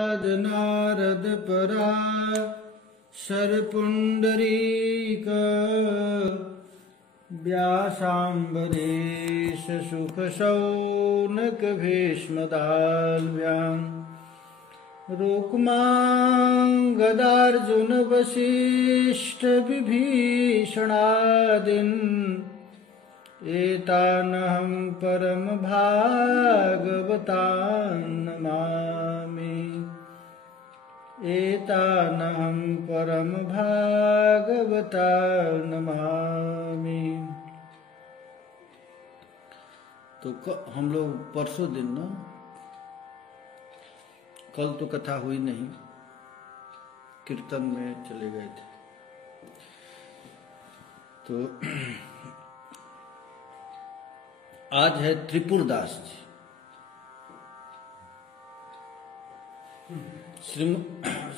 नारद परा शरपुंडरीक व्यासाम्बरीश सुख शौनक भीष्मदाल्व्याम् रुक्मांगदार्जुन वसिष्ठ विभीषणादीन् एतानहं परम भागवतान् नमामि। एतानहं परम भागवतान् नमामि। तो हम लोग परसों दिन ना, कल तो कथा हुई नहीं, कीर्तन में चले गए थे। तो आज है त्रिपुरदास जी।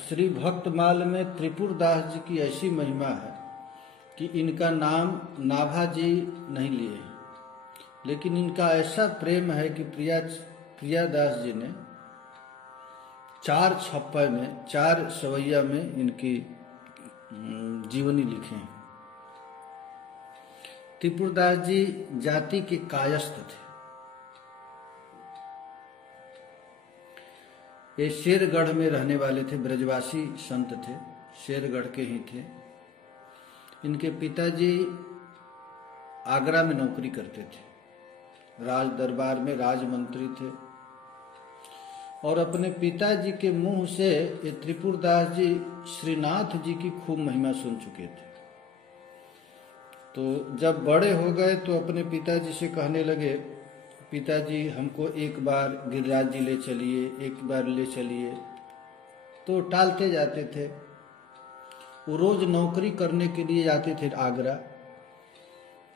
श्री भक्तमाल में त्रिपुरदास जी की ऐसी महिमा है कि इनका नाम नाभाजी नहीं लिए, लेकिन इनका ऐसा प्रेम है कि प्रियादास जी ने 4 छप्पे में 4 सवैया में इनकी जीवनी लिखे हैं। त्रिपुरदास जी जाति के कायस्थ थे। ये शेरगढ़ में रहने वाले थे, ब्रजवासी संत थे, शेरगढ़ के ही थे। इनके पिताजी आगरा में नौकरी करते थे, राज दरबार में राजमंत्री थे। और अपने पिताजी के मुंह से ये त्रिपुरदास जी श्रीनाथ जी की खूब महिमा सुन चुके थे। तो जब बड़े हो गए तो अपने पिताजी से कहने लगे, पिताजी हमको एक बार गिरिराज जी ले चलिए, एक बार ले चलिए। तो टालते जाते थे। वो रोज नौकरी करने के लिए जाते थे आगरा।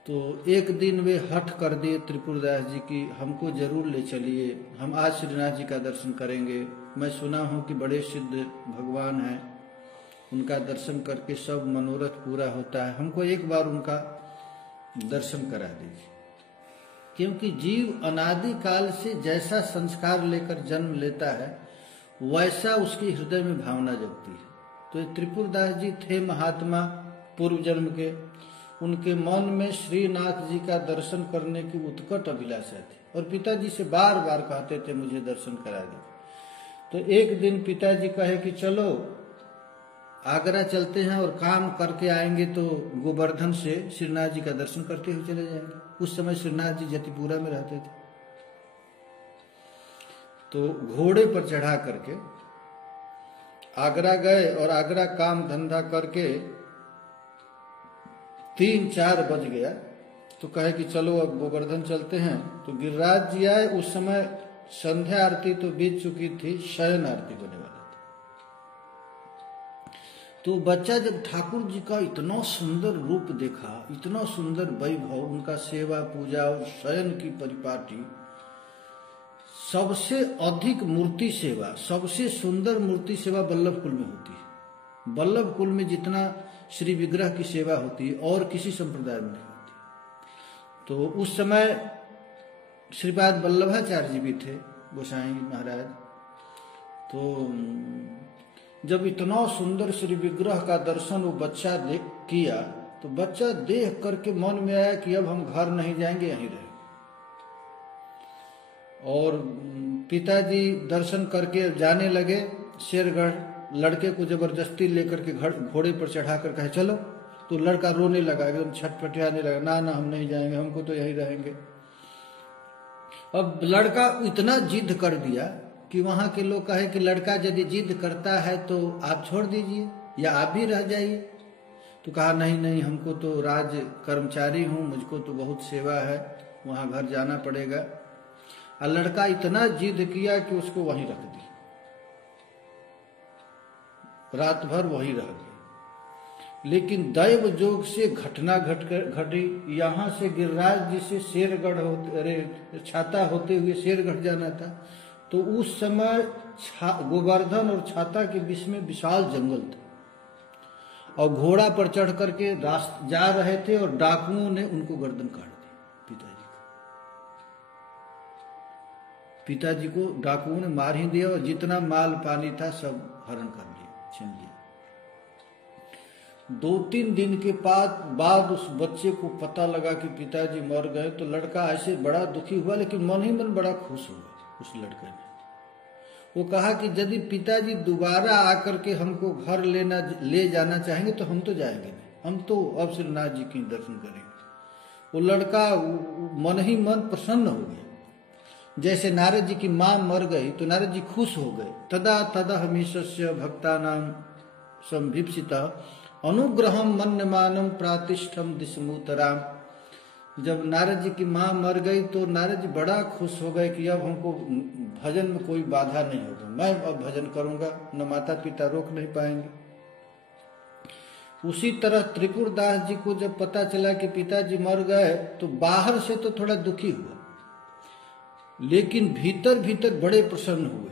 तो एक दिन वे हठ कर दिए त्रिपुरदास जी की हमको जरूर ले चलिए, हम आज श्रीनाथ जी का दर्शन करेंगे। मैं सुना हूँ कि बड़े सिद्ध भगवान हैं, उनका दर्शन करके सब मनोरथ पूरा होता है, हमको एक बार उनका दर्शन करा दीजिए। क्योंकि जीव अनादि काल से जैसा संस्कार लेकर जन्म लेता है वैसा उसके हृदय में भावना जगती है। तो ये त्रिपुरदास जी थे महात्मा पूर्व जन्म के, उनके मन में श्रीनाथ जी का दर्शन करने की उत्कट अभिलाषा थी और पिताजी से बार बार कहते थे मुझे दर्शन करा दे। तो एक दिन पिताजी कहे कि चलो आगरा चलते हैं और काम करके आएंगे तो गोवर्धन से श्रीनाथ जी का दर्शन करते हुए चले जाएंगे। उस समय श्रीनाथ जी जतिपुरा में रहते थे। तो घोड़े पर चढ़ा करके आगरा गए और आगरा काम धंधा करके 3-4 बज गया। तो कहे कि चलो अब गोवर्धन चलते हैं। तो गिरिराज जी आए। उस समय संध्या आरती तो बीत चुकी थी, शयन आरती होने वाली। तो बच्चा जब ठाकुर जी का इतना सुंदर रूप देखा, इतना सुंदर वैभव, उनका सेवा पूजा और शयन की परिपाटी, सबसे अधिक मूर्ति सेवा, सबसे सुंदर मूर्ति सेवा वल्लभ कुल में होती है। वल्लभ कुल में जितना श्री विग्रह की सेवा होती है और किसी संप्रदाय में नहीं होती। तो उस समय श्रीपाद वल्लभाचार्य जी भी थे, गोसाई महाराज। तो जब इतना सुंदर श्री विग्रह का दर्शन वो बच्चा किया तो बच्चा देख करके मन में आया कि अब हम घर नहीं जाएंगे, यहीं रहे। और पिताजी दर्शन करके जाने लगे शेरगढ़। लड़के को जबरदस्ती लेकर के घोड़े पर चढ़ा कर कहे चलो। तो लड़का रोने लगा, एकदम छटपटाने लगा, ना ना हम नहीं जाएंगे, हमको तो यहीं रहेंगे। अब लड़का इतना जिद कर दिया कि वहां के लोग कहे कि लड़का यदि जिद करता है तो आप छोड़ दीजिए या आप भी रह जाइए। तो कहा नहीं नहीं, हमको तो राज कर्मचारी हूं, मुझको तो बहुत सेवा है, वहां घर जाना पड़ेगा। और लड़का इतना जिद किया कि उसको वहीं रख दिया, रात भर वहीं रह गया। लेकिन दैव जोग से घटना घटी। यहाँ से गिरिराज जी से शेरगढ़ छाता होते हुए शेरगढ़ जाना था। तो उस समय गोवर्धन और छाता के बीच में विशाल जंगल था और घोड़ा पर चढ़ करके जा रहे थे और डाकुओं ने उनको गर्दन काट दी पिताजी पिताजी को डाकुओं ने मार ही दिया और जितना माल पानी था सब हरण कर लिया, छीन लिया। 2-3 दिन के बाद उस बच्चे को पता लगा कि पिताजी मर गए, तो लड़का ऐसे बड़ा दुखी हुआ, लेकिन मन ही मन बड़ा खुश हुआ उस लड़के ने। वो कहा कि यदि पिताजी दोबारा आकर के हमको घर ले जाना चाहेंगे तो हम तो जाएंगे नहीं, हम तो अब श्रीनाथ जी के दर्शन करेंगे। वो लड़का मन ही मन प्रसन्न हो गया। जैसे नारद जी की मां मर गई तो नारद जी खुश हो गए। तदा तदा हमीशस्य भक्तानाम संभिप्सिता अनुग्रहम मन्यमानम प्रातिष्ठम दिशमूतराम। जब नारद जी की मां मर गई तो नारद जी बड़ा खुश हो गए कि अब हमको भजन में कोई बाधा नहीं होगा, मैं अब भजन करूंगा, न माता पिता रोक नहीं पाएंगे। उसी तरह त्रिपुरदास जी को जब पता चला कि पिताजी मर गए तो बाहर से तो थोड़ा दुखी हुआ, लेकिन भीतर भीतर बड़े प्रसन्न हुए।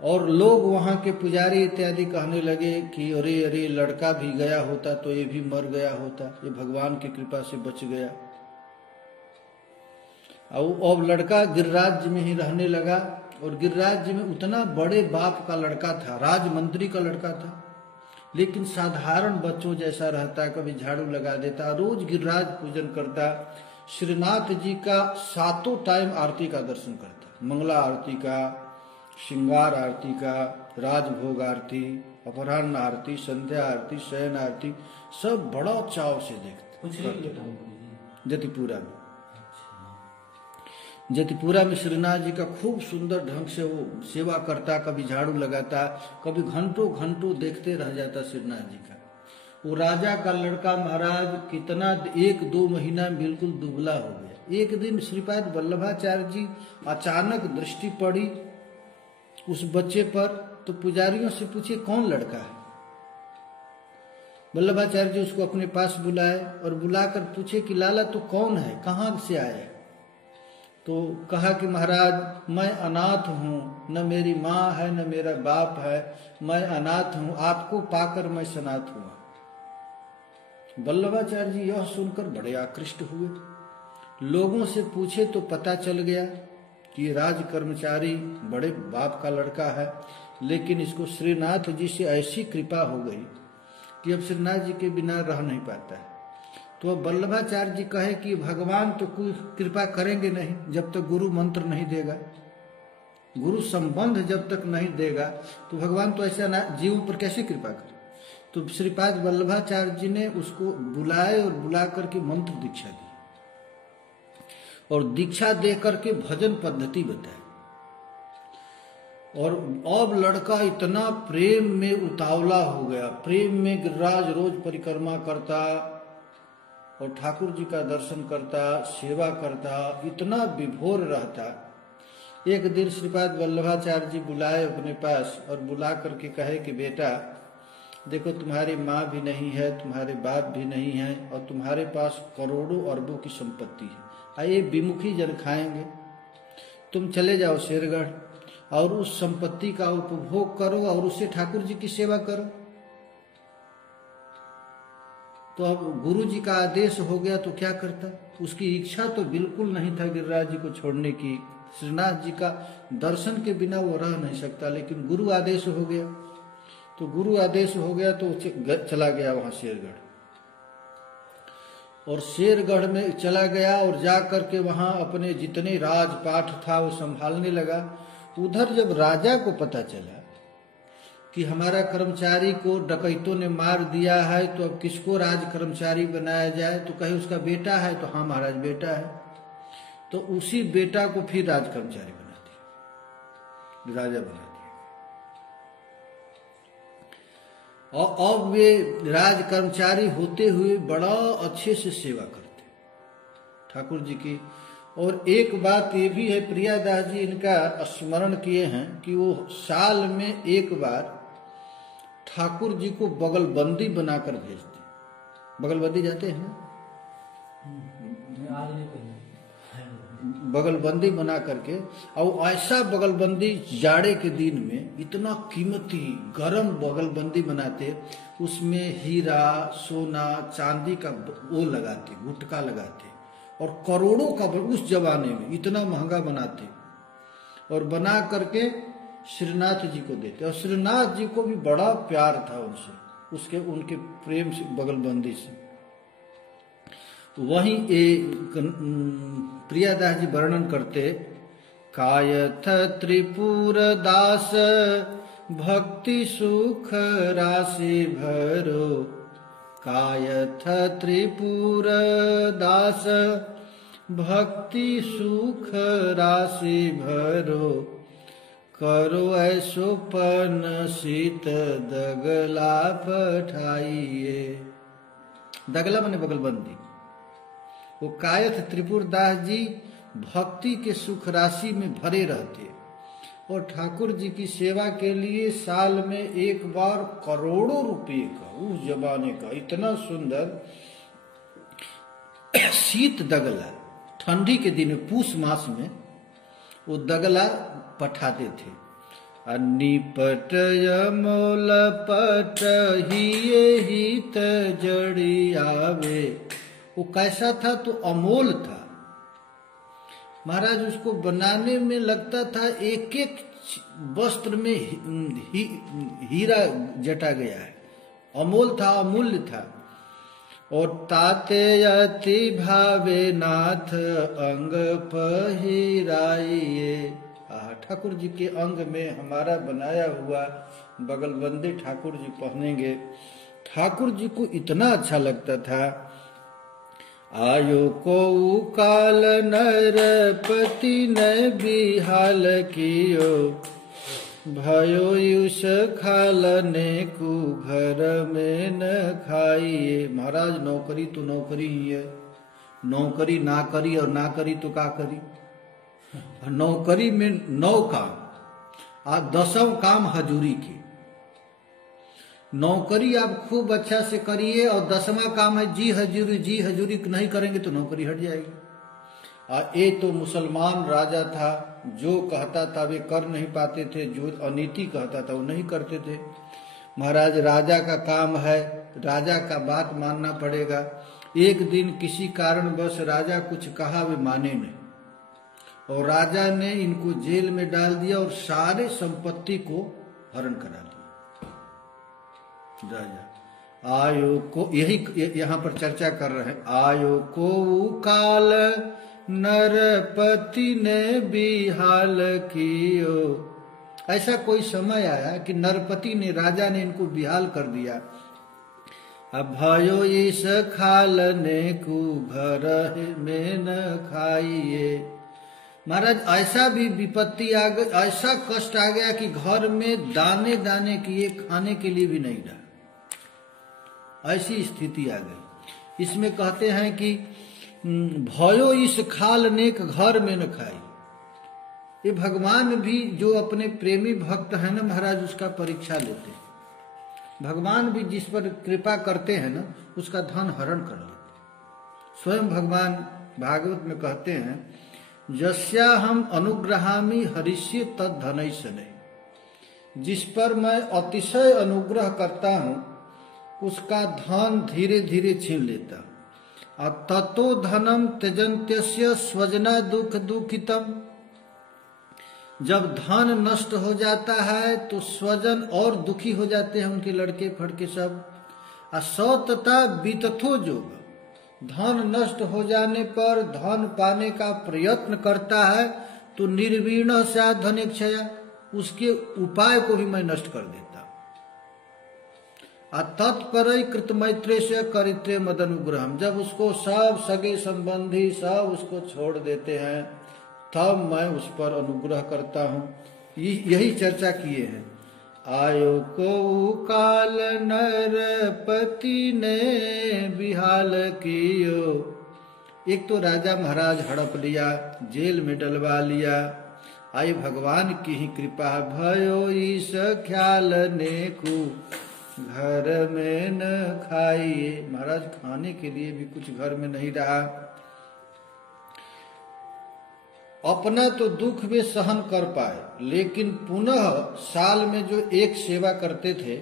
और लोग वहां के पुजारी इत्यादि कहने लगे कि अरे अरे, लड़का भी गया होता तो ये भी मर गया होता, ये भगवान की कृपा से बच गया। अब लड़का गिरिराज जी में ही रहने लगा, और गिरिराज जी में उतना बड़े बाप का लड़का था, राजमंत्री का लड़का था, लेकिन साधारण बच्चों जैसा रहता, कभी झाड़ू लगा देता, रोज गिरिराज पूजन करता, श्रीनाथ जी का 7 टाइम आरती का दर्शन करता, मंगला आरती का, श्रृंगार आरती का, राजभोग आरती, अपराह्न आरती, संध्या आरती, शयन आरती, सब बड़ा चाव से देखते। जतिपुरा में, जतिपुरा में श्रीनाथ जी का खूब सुंदर ढंग से वो सेवा करता, कभी झाड़ू लगाता, कभी घंटों घंटों देखते रह जाता श्रीनाथ जी का। वो राजा का लड़का महाराज कितना 1-2 महीना बिल्कुल दुबला हो गया। एक दिन श्रीपाद वल्लभाचार्य जी अचानक दृष्टि पड़ी उस बच्चे पर, तो पुजारियों से पूछे कौन लड़का है। वल्लभाचार्य जी उसको अपने पास बुलाए और बुलाकर पूछे कि लाला तो कौन है, कहाँ से आए। तो कहा कि महाराज मैं अनाथ हूँ, न मेरी माँ है न मेरा बाप है, मैं अनाथ हूँ, आपको पाकर मैं सनाथ हुआ। वल्लभाचार्य जी यह सुनकर बड़े आकृष्ट हुए। लोगों से पूछे तो पता चल गया कि राज कर्मचारी बड़े बाप का लड़का है, लेकिन इसको श्रीनाथ जी से ऐसी कृपा हो गई कि अब श्रीनाथ जी के बिना रह नहीं पाता है। तो अब वल्लभाचार्य जी कहे कि भगवान तो कोई कृपा करेंगे नहीं जब तक गुरु मंत्र नहीं देगा, गुरु संबंध जब तक नहीं देगा तो भगवान तो ऐसा जीव पर कैसे कृपा करे। तो श्रीपाद वल्लभाचार्य जी ने उसको बुलाए और बुला करके मंत्र दीक्षा दी, और दीक्षा दे करके भजन पद्धति बताई। और अब लड़का इतना प्रेम में उतावला हो गया, प्रेम में गिरिराज रोज परिक्रमा करता और ठाकुर जी का दर्शन करता, सेवा करता, इतना विभोर रहता। एक दिन श्रीपाद वल्लभाचार्य जी बुलाए अपने पास और बुला करके कहे कि बेटा देखो, तुम्हारी माँ भी नहीं है, तुम्हारे बाप भी नहीं है, और तुम्हारे पास करोड़ों अरबों की संपत्ति है, आइए विमुखी जन खाएंगे, तुम चले जाओ शेरगढ़ और उस संपत्ति का उपभोग करो और उससे ठाकुर जी की सेवा करो। तो अब गुरु जी का आदेश हो गया तो क्या करता। उसकी इच्छा तो बिल्कुल नहीं था गिरिराज जी को छोड़ने की, श्रीनाथ जी का दर्शन के बिना वो रह नहीं सकता, लेकिन गुरु आदेश हो गया। तो गुरु आदेश हो गया तो चला गया वहां शेरगढ़, और शेरगढ़ में चला गया और जा करके वहां अपने जितने राजपाट था वो संभालने लगा। उधर जब राजा को पता चला कि हमारा कर्मचारी को डकैतों ने मार दिया है, तो अब किसको राज कर्मचारी बनाया जाए, तो कहे उसका बेटा है, तो हाँ महाराज बेटा है, तो उसी बेटा को फिर राज कर्मचारी बना दिया, राजा बना दिया। और अब वे राज कर्मचारी होते हुए बड़ा अच्छे से सेवा करते ठाकुर जी की। और एक बात ये भी है, प्रियादास जी इनका स्मरण किए हैं कि वो साल में एक बार ठाकुर जी को बगलबंदी बनाकर भेजते। बगलबंदी जाते हैं ना, बगलबंदी बना करके, और ऐसा बगलबंदी जाड़े के दिन में इतना कीमती गरम बगलबंदी बनाते, उसमें हीरा सोना चांदी का वो लगाते, गुटका लगाते, और करोड़ों का उस जमाने में इतना महंगा बनाते। और बना करके श्रीनाथ जी को देते। और श्रीनाथ जी को भी बड़ा प्यार था उनसे, उसके उनके प्रेम से, बगलबंदी से। वहीं प्रियादास जी वर्णन करते, कायथ त्रिपुर दास भक्ति सुख राशि भरो, कायथ त्रिपुर दास भक्ति सुख राशि भरो, करो ऐसो पन शीत दगला पठाइए। दगला माने बगलबंदी। वो कायथ त्रिपुर दास जी भक्ति के सुख राशि में भरे रहते और ठाकुर जी की सेवा के लिए साल में एक बार करोड़ों रुपए का, उस जमाने का इतना सुंदर शीत दगला, ठंडी के दिन पूस मास में वो दगला पठाते थे। निपट अमोल पट हित जड़ी आवे। वो कैसा था? तो अमोल था महाराज। उसको बनाने में लगता था एक एक वस्त्र में हीरा जटा गया है। अमोल था, अमूल्य था। और ताते अति भावे नाथ अंग पहिराइए। ठाकुर जी के अंग में हमारा बनाया हुआ बगलबंदी ठाकुर जी पहनेंगे। ठाकुर जी को इतना अच्छा लगता था। आयो को काल नरपति न बिहाल कियो, भयो युष खालने को घर में न खाइए। महाराज नौकरी तो नौकरी ही है, नौकरी ना करी और ना करी तो का करी। नौकरी में 9 काम और 10वां काम हजूरी की। नौकरी आप खूब अच्छा से करिए और 10वां काम है जी हजूरी। जी हजूरी नहीं करेंगे तो नौकरी हट जाएगी। ये तो मुसलमान राजा था, जो कहता था वे कर नहीं पाते थे, जो अनीति कहता था वो नहीं करते थे। महाराज राजा का काम है, राजा का बात मानना पड़ेगा। एक दिन किसी कारणवश राजा कुछ कहा, वे माने नहीं और राजा ने इनको जेल में डाल दिया और सारे संपत्ति को हरण करा दिया। राजा आयो को, यही यहाँ पर चर्चा कर रहे हैं। आयो को काल नरपति ने बिहाल कियो। ऐसा कोई समय आया कि नरपति ने, राजा ने इनको बिहाल कर दिया। अब भयो इस खालने को घर में न खाइए। महाराज ऐसा भी विपत्ति आ गई, ऐसा कष्ट आ गया कि घर में दाने दाने किए खाने के लिए भी नहीं रहा। ऐसी स्थिति आ गई। इसमें कहते हैं कि भयो इस खाल नेक घर में न खाई। ये भगवान भी जो अपने प्रेमी भक्त है ना महाराज, उसका परीक्षा लेते हैं। भगवान भी जिस पर कृपा करते हैं ना, उसका धन हरण कर लेते। स्वयं भगवान भागवत में कहते हैं, यस्या हम अनुग्रहामि हरिष्य तद धनैषणे। जिस पर मैं अतिशय अनुग्रह करता हूं उसका धन धीरे धीरे छीन लेता। ततो धनम त्यजन्त्यस्य स्वजना दुख दुखितम। जब धन नष्ट हो जाता है तो स्वजन और दुखी हो जाते हैं, उनके लड़के फड़के सब। असौतता बीतथो जोग। धन नष्ट हो जाने पर धन पाने का प्रयत्न करता है तो निर्वीण सा धनेक्षया, उसके उपाय को भी मैं नष्ट कर देता। तत्पर कृत मैत्रे से करित्रे मदनुग्रहम। जब उसको सब सगे संबंधी सब उसको छोड़ देते हैं तब मैं उस पर अनुग्रह करता हूँ। यही चर्चा किए हैं। आयो को काल नरपति ने बिहाल कियो। एक तो राजा महाराज हड़प लिया, जेल में डलवा लिया। आई भगवान की ही कृपा। भयो ईश ख्याल ने को घर में न खाइए। महाराज खाने के लिए भी कुछ घर में नहीं रहा। अपना तो दुख वे सहन कर पाए, लेकिन पुनः साल में जो एक सेवा करते थे,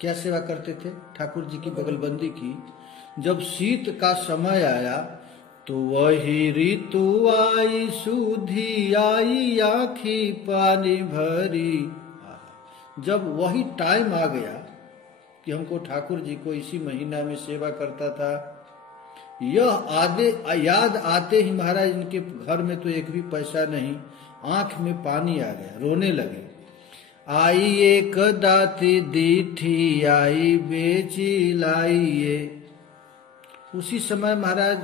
क्या सेवा करते थे? ठाकुर जी की बगलबंदी की। जब शीत का समय आया तो वही ऋतु आई सुधी आई आँखी पानी भरी। जब वही टाइम आ गया कि हमको ठाकुर जी को इसी महीना में सेवा करता था, यह याद आते ही महाराज इनके घर में तो एक भी पैसा नहीं, आंख में पानी आ गया, रोने लगे। आई एक दाती दीठी आई बेची लाइए। उसी समय महाराज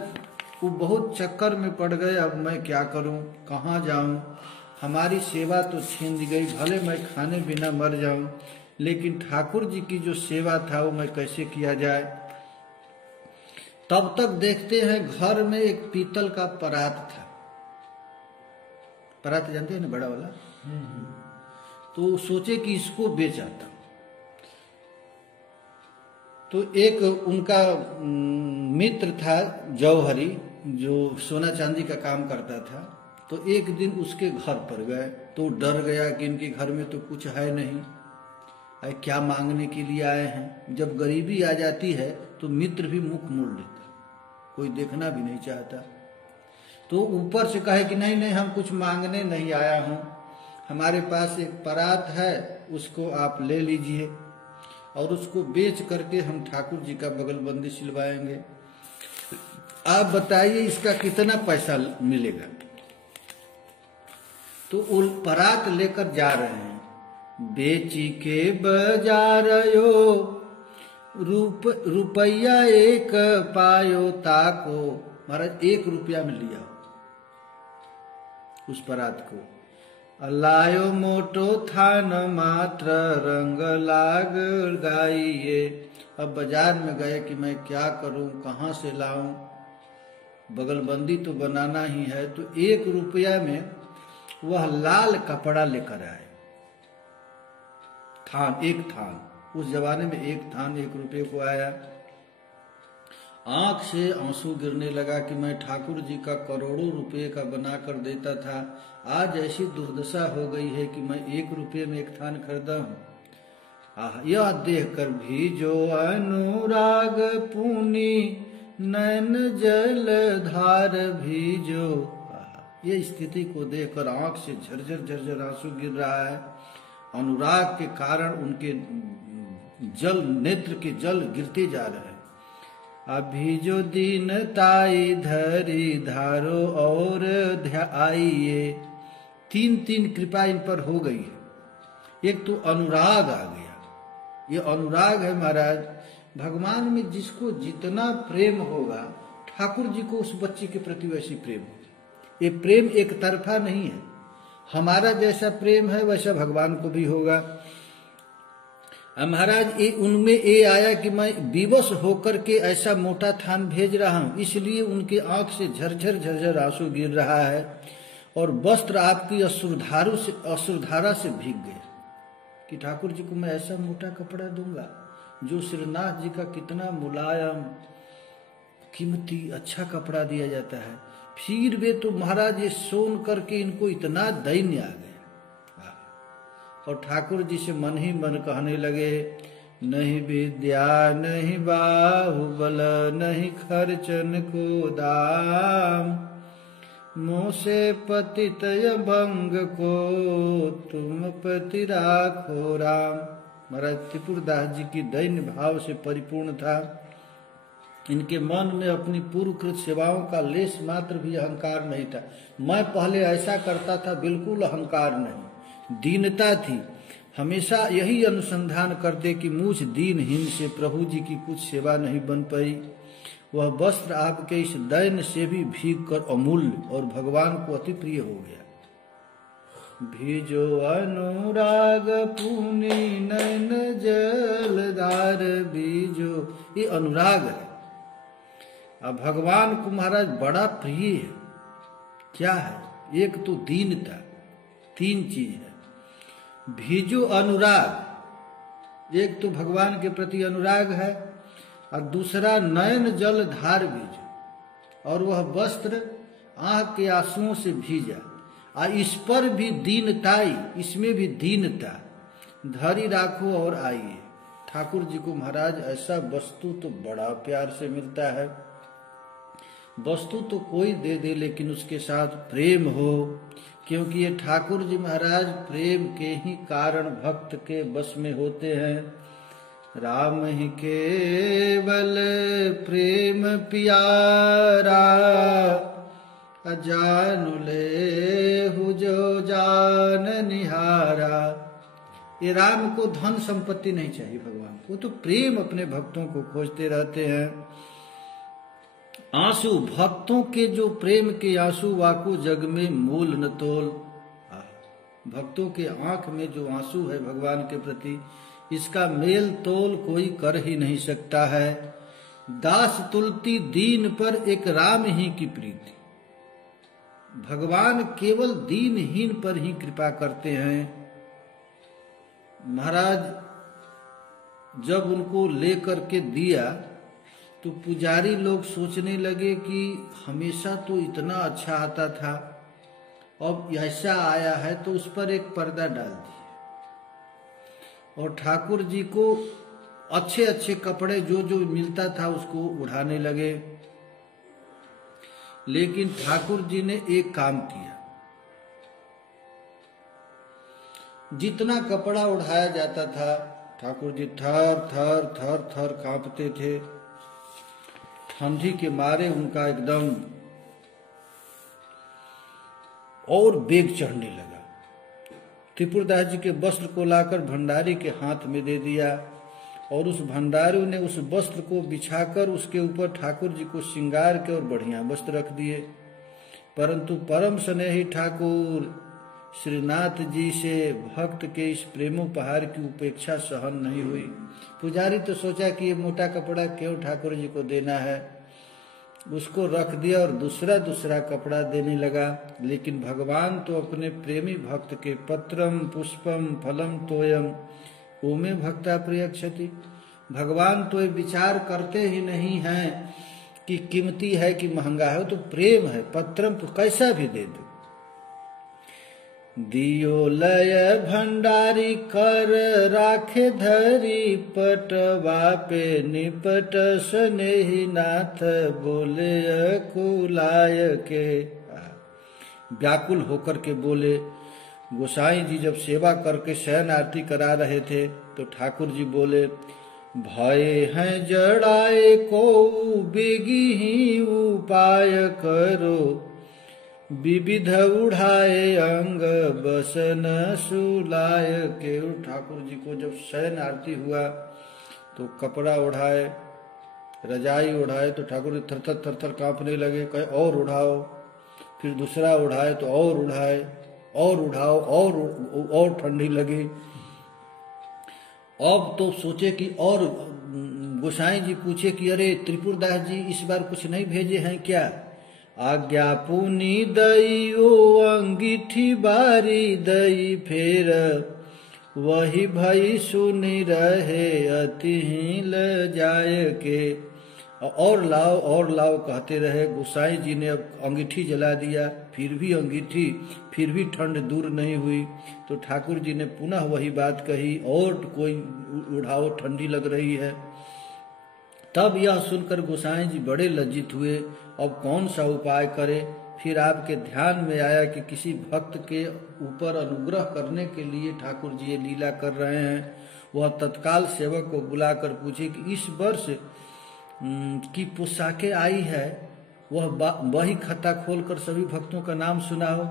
वो बहुत चक्कर में पड़ गए, अब मैं क्या करूं, कहाँ जाऊं, हमारी सेवा तो छीन गई, भले मैं खाने बिना मर जाऊं, लेकिन ठाकुर जी की जो सेवा था वो मैं कैसे किया जाए। तब तक देखते हैं घर में एक पीतल का परात था। परात जानते हैं ना, बड़ा वाला। तो सोचे कि इसको बेच आता। तो एक उनका मित्र था जौहरी, जो सोना चांदी का काम करता था। तो एक दिन उसके घर पर गए तो डर गया कि इनके घर में तो कुछ है नहीं, क्या मांगने के लिए आए हैं। जब गरीबी आ जाती है तो मित्र भी मुख मोड़ लेता, कोई देखना भी नहीं चाहता। तो ऊपर से कहे कि नहीं नहीं, हम कुछ मांगने नहीं आया हूं, हमारे पास एक परात है, उसको आप ले लीजिए और उसको बेच करके हम ठाकुर जी का बगलबंदी सिलवाएंगे। आप बताइए इसका कितना पैसा मिलेगा। तो वो परात लेकर जा रहे हैं। बेची के बाजार यो रुपया एक पायो ताको। महाराज 1 रुपया में लिया उस परात को। लायो मोटो थान मात्र रंग लाग गाइए। अब बाजार में गए कि मैं क्या करूं, कहां से लाऊं, बगलबंदी तो बनाना ही है। तो 1 रुपया में वह लाल कपड़ा लेकर आए। थान, एक थान, उस जमाने में एक थान 1 रुपये को आया। आंख से आंसू गिरने लगा कि मैं ठाकुर जी का करोड़ों रुपए का बना कर देता था, आज ऐसी दुर्दशा हो गई है कि मैं 1 रुपये में एक थान खरीदा हूं। यह देख कर भी जो अनुराग पूनी नैन जल धार भी जो। ये स्थिति को देखकर आंख से झरझर झरझर आंसू गिर रहा है। अनुराग के कारण उनके जल, नेत्र के जल गिरते जा रहे हैं। अभी जो दीन ताई धरी धारो और आइए। 3 कृपा इन पर हो गई है। एक तो अनुराग आ गया, ये अनुराग है महाराज। भगवान में जिसको जितना प्रेम होगा, ठाकुर जी को उस बच्चे के प्रति वैसी प्रेम होगा। ये प्रेम एक तरफा नहीं है, हमारा जैसा प्रेम है वैसा भगवान को भी होगा। महाराज उनमें ये आया कि मैं विवश होकर के ऐसा मोटा थान भेज रहा हूं, इसलिए उनके आंख से झरझर झरझर आंसू गिर रहा है और वस्त्र आपकी अश्रुधारा से भीग गया कि ठाकुर जी को मैं ऐसा मोटा कपड़ा दूंगा जो श्रीनाथ जी का कितना मुलायम कीमती अच्छा कपड़ा दिया जाता है। फिर वे तो महाराज ये सोन करके इनको इतना दैन्य आ गया और ठाकुर जी से मन ही मन कहने लगे, नहीं विद्या नहीं बाहुबल नहीं खर्चन को दाम, मोसे पतित भंग को तुम पति राखो राम। महाराज त्रिपुरदास जी की दैन्य भाव से परिपूर्ण था। इनके मन में अपनी पूर्वकृत सेवाओं का लेश मात्र भी अहंकार नहीं था। मैं पहले ऐसा करता था, बिल्कुल अहंकार नहीं, दीनता थी। हमेशा यही अनुसंधान करते कि मुझ दीनहीन से प्रभु जी की कुछ सेवा नहीं बन पाई। वह वस्त्र आपके इस दैन्य से भी भीग कर अमूल्य और भगवान को अति प्रिय हो गया। भीजो अनुराग पुनी नैन जलधार बीजो, ये अनुराग है। अब भगवान को महाराज बड़ा प्रिय है। क्या है? एक तो दीनता, 3 चीज है। भीजो अनुराग, एक तो भगवान के प्रति अनुराग है और दूसरा नयन जल धार बीजो, और वह वस्त्र आंख के आंसुओं से भीजा। और इस पर भी दीनताई, इसमें भी दीनता, धरी राखो और आइए। ठाकुर जी को महाराज ऐसा वस्तु तो बड़ा प्यार से मिलता है। वस्तु तो कोई दे दे लेकिन उसके साथ प्रेम हो, क्योंकि ये ठाकुर जी महाराज प्रेम के ही कारण भक्त के बस में होते हैं। राम ही केवल प्रेम प्यारा, अजानु ले हु जो जान निहारा। ये राम को धन संपत्ति नहीं चाहिए भगवान को, तो प्रेम अपने भक्तों को खोजते रहते हैं। आंसू, भक्तों के जो प्रेम के आंसू वाकू जग में मूल न तोल। भक्तों के आंख में जो आंसू है भगवान के प्रति, इसका मेल तोल कोई कर ही नहीं सकता है। दास तुलती दीन पर एक राम ही की प्रीति। भगवान केवल दीनहीन पर ही कृपा करते हैं। महाराज जब उनको लेकर के दिया तो पुजारी लोग सोचने लगे कि हमेशा तो इतना अच्छा आता था, अब ऐसा आया है, तो उस पर एक पर्दा डाल दिया और ठाकुर जी को अच्छे अच्छे कपड़े जो जो मिलता था उसको उड़ाने लगे। लेकिन ठाकुर जी ने एक काम किया, जितना कपड़ा उड़ाया जाता था ठाकुर जी थर थर थर थर कांपते थे। ठंडी के मारे उनका एकदम और बेग चढ़ने लगा। त्रिपुरदास जी के वस्त्र को लाकर भंडारी के हाथ में दे दिया और उस भंडारी ने उस वस्त्र को बिछाकर उसके ऊपर ठाकुर जी को श्रृंगार के और बढ़िया वस्त्र रख दिए। परंतु परम स्नेही ठाकुर श्रीनाथ जी से भक्त के इस प्रेमोपहार की उपेक्षा सहन नहीं हुई। पुजारी तो सोचा कि ये मोटा कपड़ा क्यों ठाकुर जी को देना है, उसको रख दिया और दूसरा दूसरा कपड़ा देने लगा। लेकिन भगवान तो अपने प्रेमी भक्त के पत्रम पुष्पम फलम तोयम ओमे भक्ता प्रिय क्षति, भगवान तो ये विचार करते ही नहीं हैं कि कीमती है कि महंगा है, तो प्रेम है, पत्रम कैसा भी दे दो। दियो लय भंडारी कर राखे धरी, पटवा पे निपट स्नेही नाथ बोले कुलाय के। व्याकुल होकर के बोले। गोसाई जी जब सेवा करके शयन आरती करा रहे थे तो ठाकुर जी बोले, भय हैं जड़ाए को बेगी ही उपाय करो, विविध उड़ाए अंग बसन सुलाय के। ठाकुर जी को जब शयन आरती हुआ तो कपड़ा उड़ाए, रजाई उड़ाए तो ठाकुर जी थर थर कांपने लगे। कहे और उड़ाओ, फिर दूसरा उड़ाए तो और उड़ाए, और उड़ाओ और ठंडी लगी। अब तो सोचे कि और गोसाई जी पूछे कि अरे त्रिपुरदास जी इस बार कुछ नहीं भेजे हैं क्या? आज्ञा पुनी दई ओ अंगीठी बारी दई, फिर वही भई सुनी रहे अति ही ल जाय के। और लाओ कहते रहे। गोसाई जी ने अब अंगीठी जला दिया, फिर भी ठंड दूर नहीं हुई। तो ठाकुर जी ने पुनः वही बात कही, और कोई उड़ाओ ठंडी लग रही है। तब यह सुनकर गोसाई जी बड़े लज्जित हुए, अब कौन सा उपाय करे। फिर आपके ध्यान में आया कि किसी भक्त के ऊपर अनुग्रह करने के लिए ठाकुर जी ये लीला कर रहे हैं। वह तत्काल सेवक को बुलाकर पूछे कि इस वर्ष की पोशाकें आई है, वही खत्ता खोलकर सभी भक्तों का नाम सुनाओ।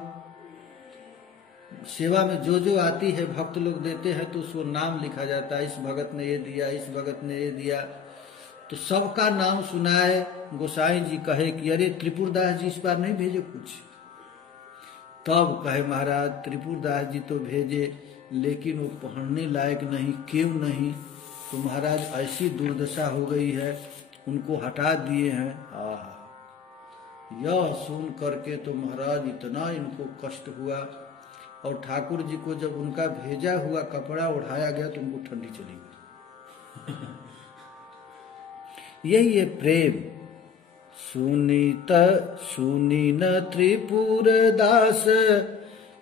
सेवा में जो जो आती है भक्त लोग देते हैं तो उसको नाम लिखा जाता है, इस भगत ने ये दिया, इस भगत ने ये दिया, तो सबका नाम सुनाए। गोसाई जी कहे कि अरे त्रिपुरदास जी इस बार नहीं भेजे कुछ। तब कहे महाराज त्रिपुरदास जी तो भेजे, लेकिन वो पढ़ने लायक नहीं। क्यों नहीं? तो महाराज ऐसी दुर्दशा हो गई है, उनको हटा दिए हैं। यह सुन करके तो महाराज इतना इनको कष्ट हुआ, और ठाकुर जी को जब उनका भेजा हुआ कपड़ा उठाया गया तो उनको ठंडी चली गई। यही है प्रेम। सुनी न त्रिपुर दास,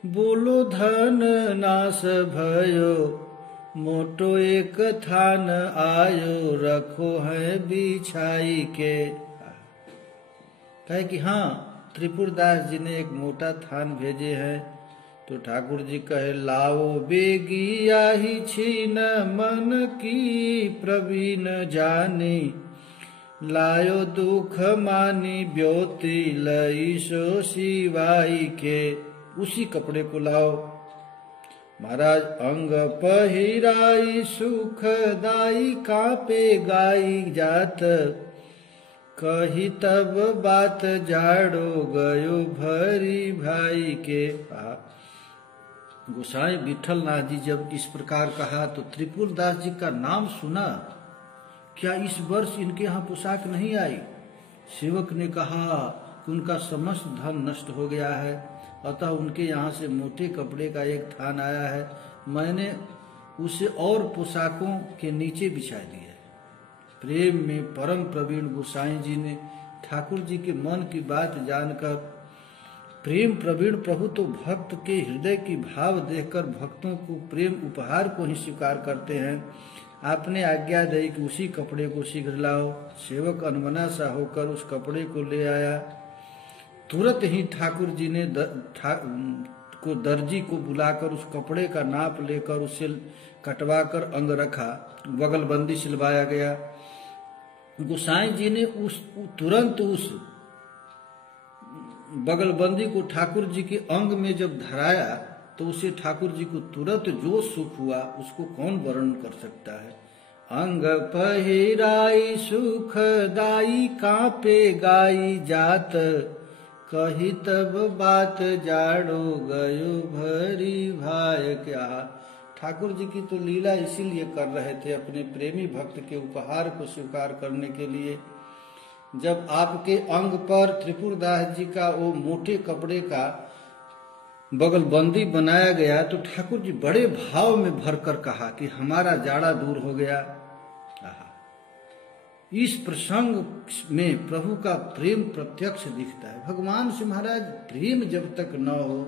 बोलो धन नाश भयो, मोटो एक थान आयो, रखो है बिछाई के। कहे कि हाँ त्रिपुरदास जी ने एक मोटा थान भेजे हैं। तो ठाकुर जी कहे लाओ बेगी आही छीन मन की प्रवीण जानी, लायो दुख मानी ब्योति लई सो शिवाई के। उसी कपड़े को लाओ। महाराज अंग पहिराई सुखदाई कापे गाई जात, कही तब बात जाड़ो गयो भरी भाई के। गोसाई विठल नाथ जी जब इस प्रकार कहा तो त्रिपुरदास जी का नाम सुना। क्या इस वर्ष इनके यहाँ पोशाक नहीं आई? सेवक ने कहा कि उनका समस्त धन नष्ट हो गया है, अतः उनके यहाँ से मोटे कपड़े का एक थान आया है, मैंने उसे और पोशाकों के नीचे बिछा दिया। प्रेम में परम प्रवीण गोसाई जी ने ठाकुर जी के मन की बात जानकर, प्रेम प्रवीण प्रभु तो भक्त के हृदय की भाव देखकर भक्तों को प्रेम उपहार को ही स्वीकार करते हैं। आपने आज्ञा दी कि उसी कपड़े को शीघ्र लाओ। सेवक अनमना सा होकर उस कपड़े को ले आया। तुरंत ही ठाकुर जी ने दर्जी को बुलाकर उस कपड़े का नाप लेकर उसे कटवाकर अंग रखा, बगलबंदी सिलवाया गया। गोसाई जी ने तुरंत उस बगलबंदी को ठाकुर जी के अंग में जब धराया तो उसे ठाकुर जी को तुरंत जो सुख हुआ उसको कौन वर्णन कर सकता है। अंग पहिराई सुखदाई कापे गाई जात, कही तब बात जाड़ो गयो भरी भाई क्या। ठाकुर जी की तो लीला इसीलिए कर रहे थे, अपने प्रेमी भक्त के उपहार को स्वीकार करने के लिए। जब आपके अंग पर त्रिपुरदास जी का वो मोटे कपड़े का बगलबंदी बनाया गया तो ठाकुर जी बड़े भाव में भरकर कहा कि हमारा जाड़ा दूर हो गया। इस प्रसंग में प्रभु का प्रेम प्रत्यक्ष दिखता है। भगवान से महाराज प्रेम जब तक न हो,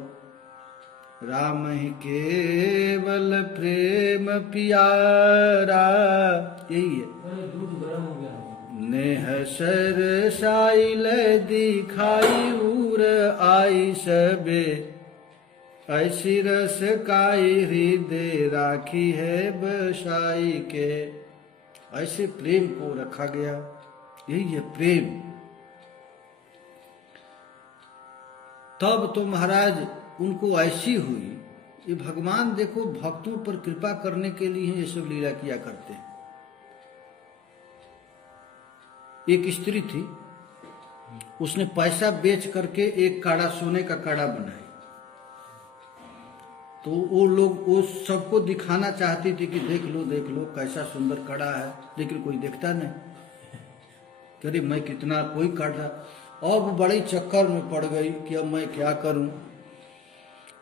राम ही केवल प्रेम प्यारा, यही है। नेह सर साइल दिखाई उर आई सबे, ऐसी रस काई हृदय राखी है बसाई के। ऐसे प्रेम को रखा गया, यही है प्रेम। तब तो महाराज उनको ऐसी हुई। ये भगवान देखो भक्तों पर कृपा करने के लिए ये सब लीला किया करते हैं। एक स्त्री थी, उसने पैसा बेच करके एक काड़ा, सोने का काड़ा बनाई। तो वो लोग वो सबको दिखाना चाहती थी कि देख लो कैसा सुंदर कड़ा है, लेकिन कोई देखता नहीं। अरे मैं कितना, कोई काढ़ा। अब बड़े चक्कर में पड़ गई कि अब मैं क्या करूं।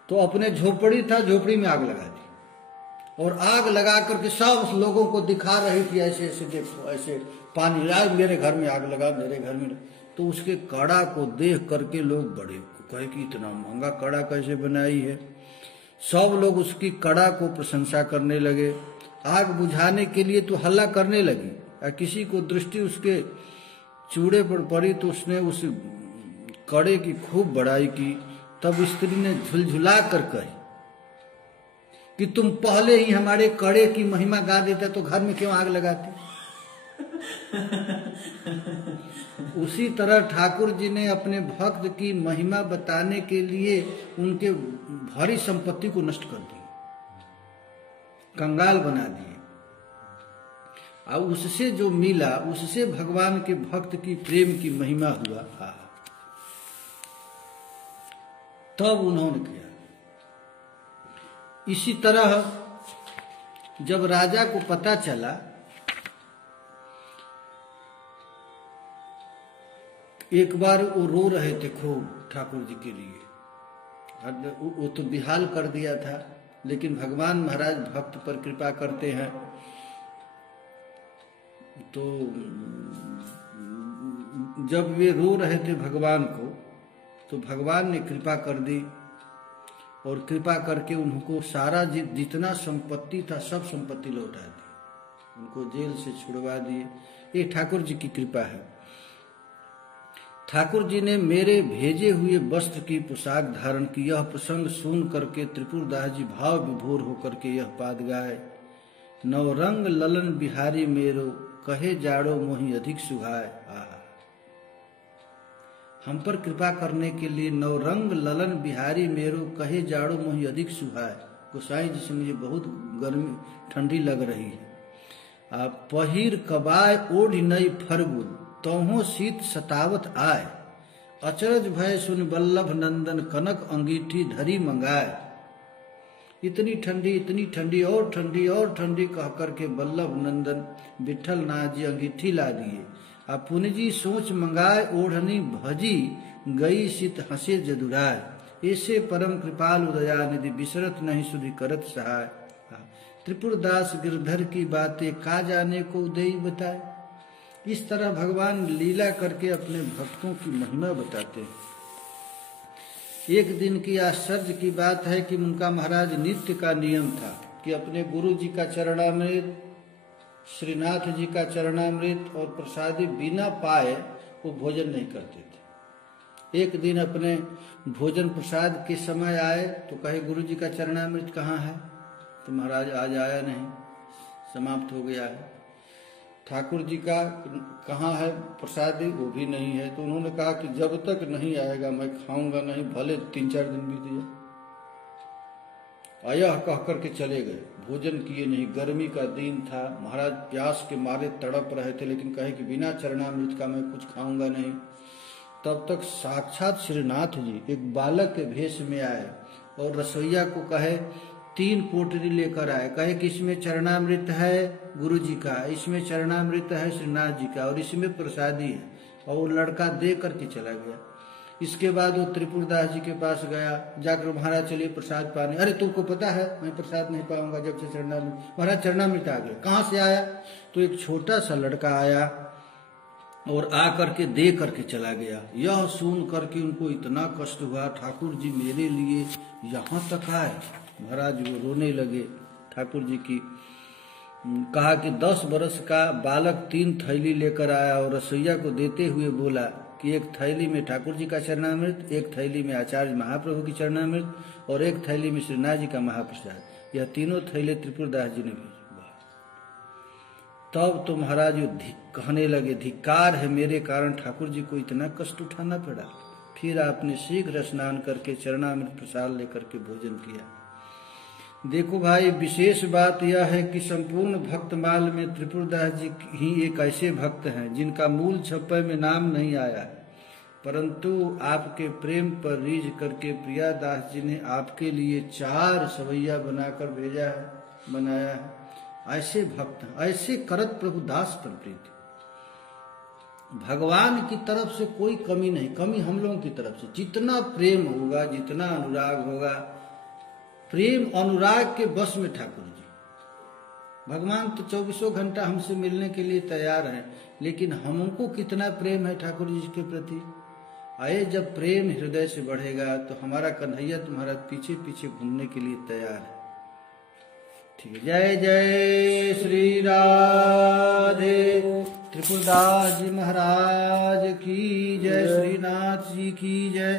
तो अपने झोपड़ी था, झोपड़ी में आग लगा दी और आग लगा करके सब लोगों को दिखा रही थी, ऐसे ऐसे देखो, ऐसे पानी आज मेरे घर में आग लगा, मेरे घर में। तो उसके कड़ा को देख करके लोग बड़े कहे कि इतना महंगा कड़ा कैसे बनाई है। सब लोग उसकी कड़ा को प्रशंसा करने लगे। आग बुझाने के लिए तो हल्ला करने लगी, और किसी को दृष्टि उसके चूड़े पर पड़ी तो उसने उस कड़े की खूब बड़ाई की। तब स्त्री ने झुलझुला कर कही कि तुम पहले ही हमारे कड़े की महिमा गा देते तो घर में क्यों आग लगाती। उसी तरह ठाकुर जी ने अपने भक्त की महिमा बताने के लिए उनके भारी संपत्ति को नष्ट कर दी, कंगाल बना दिए। और उससे जो मिला उससे भगवान के भक्त की प्रेम की महिमा हुआ। तब उन्होंने किया। इसी तरह जब राजा को पता चला, एक बार वो रो रहे थे खूब ठाकुर जी के लिए, वो तो बेहाल कर दिया था, लेकिन भगवान महाराज भक्त पर कृपा करते हैं। तो जब वे रो रहे थे भगवान को, तो भगवान ने कृपा कर दी और कृपा करके उनको सारा जितना संपत्ति था सब संपत्ति लौटा दी, उनको जेल से छुड़वा दिए। ये ठाकुर जी की कृपा है। ठाकुर जी ने मेरे भेजे हुए वस्त्र की पोशाक धारण की। यह प्रसंग सुन करके त्रिपुरदास जी भाव विभोर होकर के यह पाद गाए। नवरंग ललन बिहारी मेरो, कहे जाड़ो मोहि अधिक सुहाय। हम पर कृपा करने के लिए नवरंग ललन बिहारी मेरो, कहे जाड़ो मोहि अधिक सुहाय। गोसाई जी से मुझे बहुत गर्मी ठंडी लग रही है। पहिर कबाय ओढ़ नई फरगुल, तोहो शीत सतावत आय। अचरज भय सुन बल्लभ नंदन, कनक अंगीठी धरी मंगाए। इतनी ठंडी और ठंडी और ठंडी कह करके बल्लभ नंदन विठल नाथ जी अंगीठी ला दिए। अब पुनजी सोच मंगाए, ओढ़नी भजी गई शीत हंसे जदुराय। ऐसे परम कृपाल उदयानिधि, बिसरत नहीं सुधि करत सहाय। त्रिपुरदास गिरधर की बातें, का जाने को उदय बताए। इस तरह भगवान लीला करके अपने भक्तों की महिमा बताते हैं। एक दिन की आश्चर्य की बात है कि उनका महाराज नित्य का नियम था कि अपने गुरु जी का चरणामृत, श्रीनाथ जी का चरणामृत और प्रसादी बिना पाए वो भोजन नहीं करते थे। एक दिन अपने भोजन प्रसाद के समय आए तो कहे गुरु जी का चरणामृत कहाँ है? तो महाराज आज आया नहीं, समाप्त हो गया है। ठाकुर जी का कहाँ है प्रसादी? वो भी नहीं है। तो उन्होंने कहा कि जब तक नहीं आएगा मैं खाऊंगा नहीं, भले 3-4 दिन बीत जाए। आया कह करके चले गए, भोजन किए नहीं। गर्मी का दिन था, महाराज प्यास के मारे तड़प रहे थे, लेकिन कहे कि बिना चरणामृत का मैं कुछ खाऊंगा नहीं। तब तक साक्षात श्रीनाथ जी एक बालक के भेष में आए और रसोईया को कहे 3 पोटली लेकर आए। कहे कि इसमें चरणामृत है गुरु जी का, इसमें चरणामृत है श्रीनाथ जी का और इसमें प्रसादी है। और वो लड़का दे करके चला गया। इसके बाद वो त्रिपुरदास जी के पास गया, जाकर महाराज चलिए प्रसाद पाने। अरे तुमको पता है मैं प्रसाद नहीं पाऊंगा जब से चरणामृत। महाराज चरणामृत आ गया। कहाँ से आया? तो एक छोटा सा लड़का आया और आ करके दे करके चला गया। यह सुन करके उनको इतना कष्ट हुआ, ठाकुर जी मेरे लिए यहाँ तक आए। महाराज वो रोने लगे। ठाकुर जी की कहा कि 10 वर्ष का बालक 3 थैली लेकर आया और रसोईया को देते हुए बोला कि एक थैली में ठाकुर जी का चरणामृत, एक थैली में आचार्य महाप्रभु की चरणामृत और एक थैली में श्रीनाथ जी का महाप्रसाद। यह तीनों थैले त्रिपुरदास जी ने भेजे। तब तो महाराज कहने लगे धिक्कार है, मेरे कारण ठाकुर जी को इतना कष्ट उठाना पड़ा। फिर आपने शीघ्र स्नान करके चरणामृत प्रसाद लेकर के भोजन किया। देखो भाई, विशेष बात यह है कि संपूर्ण भक्तमाल में त्रिपुरदास जी ही एक ऐसे भक्त हैं जिनका मूल छप्पे में नाम नहीं आया, परंतु आपके प्रेम पर रीझ करके प्रियादास जी ने आपके लिए 4 सवैया बनाकर भेजा है, बनाया है। ऐसे भक्त हैं, ऐसे करत प्रभु दास पर प्रीति। भगवान की तरफ से कोई कमी नहीं, कमी हम लोगों की तरफ से। जितना प्रेम होगा, जितना अनुराग होगा, प्रेम अनुराग के बस में ठाकुर जी। भगवान तो 24 घंटा हमसे मिलने के लिए तैयार हैं, लेकिन हमको कितना प्रेम है ठाकुर जी के प्रति। आए जब प्रेम हृदय से बढ़ेगा तो हमारा कन्हैया तुम्हारा पीछे पीछे घूमने के लिए तैयार है। ठीक है, जय जय श्री राधे। त्रिपुरदास जी महाराज की जय, श्रीनाथ जी की जय।